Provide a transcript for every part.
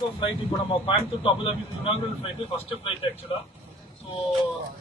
Indigo flight இப்போ நம்ம Coimbatore to Abu Dhabi inaugural flight first flight actually so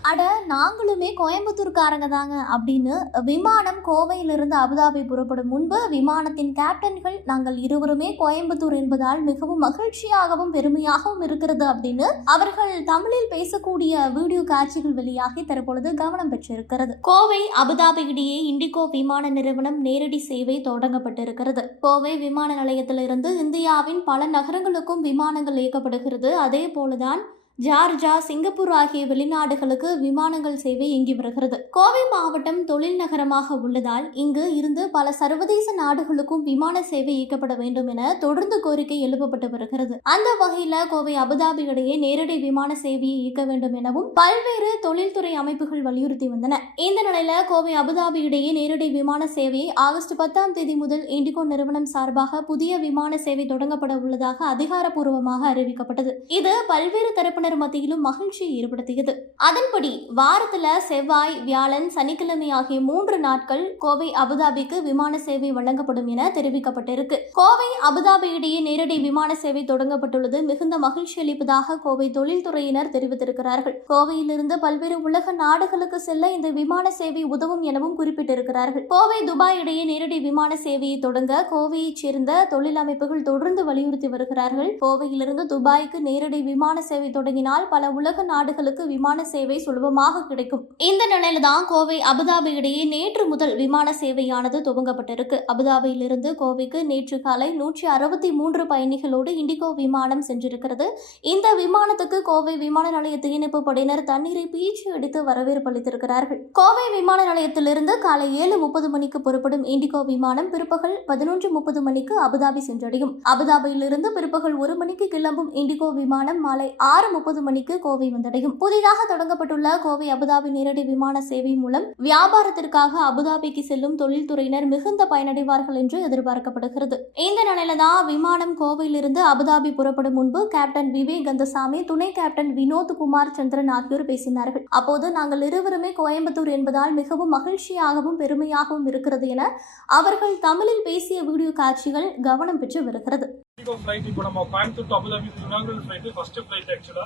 அட நாங்களுமே கோயம்புத்தூர்காரங்க தாங்க அப்படின்னு விமானம் கோவையிலிருந்து அபுதாபி புறப்படும் முன்பு விமானத்தின் கேப்டன்கள் நாங்கள் இருவருமே கோயம்புத்தூர் என்பதால் மிகவும் மகிழ்ச்சியாகவும் பெருமையாகவும் இருக்கிறது அப்படின்னு அவர்கள் தமிழில் பேசக்கூடிய வீடியோ காட்சிகள் வெளியாகி தற்பொழுது கவனம் பெற்றிருக்கிறது. கோவை அபுதாபி இடையே இண்டிகோ விமான நிறுவனம் நேரடி சேவை தொடங்கப்பட்டிருக்கிறது. கோவை விமான நிலையத்திலிருந்து இந்தியாவின் பல நகரங்களுக்கும் விமானங்கள் இயக்கப்படுகிறது. அதே போலதான் ஜார்ஜா சிங்கப்பூர் ஆகிய வெளிநாடுகளுக்கு விமானங்கள் சேவை இயங்கி வருகிறது. கோவை மாவட்டம் தொழில் நகரமாக உள்ளதால் இங்கு இருந்து பல சர்வதேச நாடுகளுக்கும் விமான சேவை இயக்கப்பட வேண்டும் என தொடர்ந்து கோரிக்கை எழுப்பப்பட்டு வருகிறது. அந்த வகையில கோவை அபுதாபி இடையே நேரடி விமான சேவையை இயக்க வேண்டும் எனவும் பல்வேறு தொழில்துறை அமைப்புகள் வலியுறுத்தி வந்தன. இந்த நிலையில கோவை அபுதாபி இடையே நேரடி விமான சேவையை ஆகஸ்ட் பத்தாம் தேதி முதல் இண்டிகோ நிறுவனம் சார்பாக புதிய விமான சேவை தொடங்கப்பட உள்ளதாக அதிகாரப்பூர்வமாக அறிவிக்கப்பட்டது. இது பல்வேறு தரப்பினர் மத்தியிலும் மகிழ்ச்சியை ஏற்படுத்தியது. அதன்படி வாரத்துல செவ்வாய் வியாழன் சனிக்கிழமை ஆகிய மூன்று நாட்கள் கோவை அபுதாபிக்கு விமான சேவை வழங்கப்படும் என தெரிவிக்கப்பட்டிருக்கு. கோவை அபுதாபி இடையே நேரடி விமான சேவை தொடங்கப்பட்டுள்ளது. மிகுந்த மகிழ்ச்சி அளிப்பதாக கோவை தொழில்துறையினர் தெரிவித்திருக்கிறார்கள். கோவையிலிருந்து பல்வேறு உலக நாடுகளுக்கு செல்ல இந்த விமான சேவை உதவும் எனவும் குறிப்பிட்டிருக்கிறார்கள். கோவை துபாய் இடையே நேரடி விமான சேவையை தொடங்க கோவையைச் சேர்ந்த தொழில் அமைப்புகள் தொடர்ந்து வலியுறுத்தி வருகிறார்கள். கோவையிலிருந்து துபாய்க்கு நேரடி விமான சேவை தொடங்கினால் பல உலக நாடுகளுக்கு விமான சேவை சுலபமாக கிடைக்கும் இந்த நிலையில தான் கோவை அபுதாபி இடையே நேற்று முதல் விமான சேவையானது துவங்கப்பட்டிருக்கு அபுதாபியிலிருந்து கோவைக்கு நேற்று காலை நூற்றி அறுபத்தி மூன்று பயணிகளோடு இண்டிகோ விமானம் சென்றிருக்கிறது இந்த விமானத்துக்கு கோவை விமான நிலைய தீயணைப்பு படையினர் தண்ணீரை பீச்சு அடித்து வரவேற்பு அளித்திருக்கிறார்கள் கோவை விமான நிலையத்திலிருந்து காலை ஏழு முப்பது மணிக்கு புறப்படும் இண்டிகோ விமானம் பிற்பகல் பதினொன்று முப்பது மணிக்கு அபுதாபி சென்றடையும் அபுதாபியிலிருந்து பிற்பகல் ஒரு மணிக்கு கிளம்பும் இண்டிகோ விமானம் மாலை ஆறு முப்பது முப்பது மணிக்கு கோவை வந்தடையும். புதிதாக தொடங்கப்பட்டுள்ள கோவை அபுதாபி நேரடி விமான சேவை மூலம் வியாபாரத்திற்காக அபுதாபிக்கு செல்லும் தொழில்துறையினர் மிகுந்த பயனடைவார்கள் என்று எதிர்பார்க்கப்படுகிறது. இந்த நிலையில்தான் விமானம் கோவையிலிருந்து அபுதாபி புறப்படும் முன்பு கேப்டன் விவேக் கந்தசாமி துணை கேப்டன் வினோத் குமார் சந்திரன் ஆகியோர் பேசினார்கள். அப்போது நாங்கள் இருவருமே கோயம்புத்தூர் என்பதால் மிகவும் மகிழ்ச்சியாகவும் பெருமையாகவும் இருக்கிறது என அவர்கள் தமிழில் பேசிய வீடியோ காட்சிகள் கவனம் பெற்று வருகிறது. இண்டிகோ ஃப்ளைட் இப்போ நம்ம Coimbatore to Abu Dhabi inaugural flight first flight actually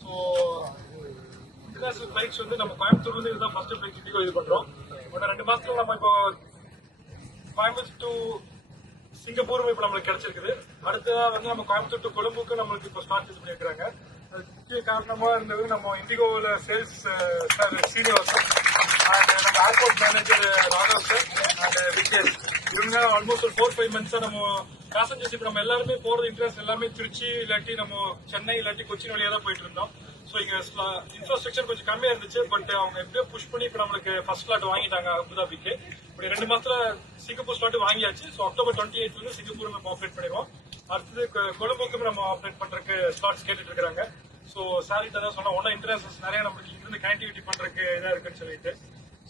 so international flights வந்து நம்ம கோயம்புத்தூர்லேருந்து இதுதான் ஃபர்ஸ்ட் ஃப்ளைட் இண்டிகோ இது பண்ணுறோம் பட் ரெண்டு மாசத்துல நம்ம இப்போ கோயம்புத்தூர் டு சிங்கப்பூரும் இப்போ நம்மளுக்கு கிடைச்சிருக்குது. அடுத்ததாக வந்து நம்ம கோயம்புத்தூர் டு கொழும்புக்கு நம்மளுக்கு இப்போ ஸ்டார்ட் இது பண்ணியிருக்காங்க முக்கிய காரணமாக இருந்தது நம்ம இண்டிகோவில் sales sir Srinivasan airport manager Raghav sir and இவங்க ஆல்மோஸ்ட் ஒரு ஃபோர் ஃபைவ் மந்த்ஸா நம்ம பேசஞ்சர்ஸ் இப்போ நம்ம எல்லாருமே போறது இன்ட்ரெஸ்ட் எல்லாமே திருச்சி இல்லாட்டி நம்ம சென்னை இல்லாட்டி கொச்சின் வழியா தான் போயிட்டு இருந்தோம். ஸோ இங்க இன்ஃப்ராஸ்ட்ரக்சர் கொஞ்சம் கம்மியா இருந்துச்சு பட் அவங்க எப்படியோ புஷ் பண்ணி இப்போ நம்மளுக்கு ஃபர்ஸ்ட் ஸ்லாட் வாங்கிட்டாங்க அபுதாபிக்கு. இப்படி ரெண்டு மாசத்துல சிங்கப்பூர் ஸ்லாட் வாங்கியாச்சு. ஸோ அக்டோபர் டுவெண்ட்டி எயிட் வந்து சிங்கப்பூர் நம்ம ஆப்ரேட் பண்ணிடுவோம். அடுத்தது கொழும்புக்கும் நம்ம ஆப்ரேட் பண்றதுக்கு ஸ்லாட்ஸ் கேட்டுட்டு இருக்காங்க ஸோ சாரிட்ட தான் சொன்னேன். ஒன்றும் இன்ட்ரெஸ்ட் நிறைய நம்மளுக்கு இருந்து கனெக்டிவிட்டி பண்ணுறதுக்கு இதாக இருக்குன்னு சொல்லிட்டு.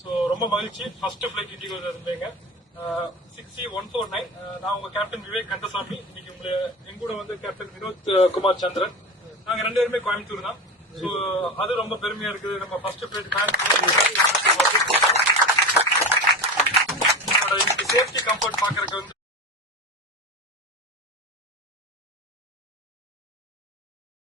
ஸோ ரொம்ப மகிழ்ச்சி. ஃபர்ஸ்ட் ஃபிளைட் இண்டிகோ இருந்தேங்க six C one four nine நான் உங்கள் கேப்டன் விவேக் கந்தசாமி. இன்னைக்கு உங்களை எங்கூட வந்து கேப்டன் வினோத் uh, குமார் சந்திரன். நாங்கள் ரெண்டு பேருமே கோயம்புத்தூர் தான். ஸோ அது ரொம்ப பெருமையாக இருக்குது. நம்ம first flight thanks safety comfort பார்க்கறதுக்கு வந்து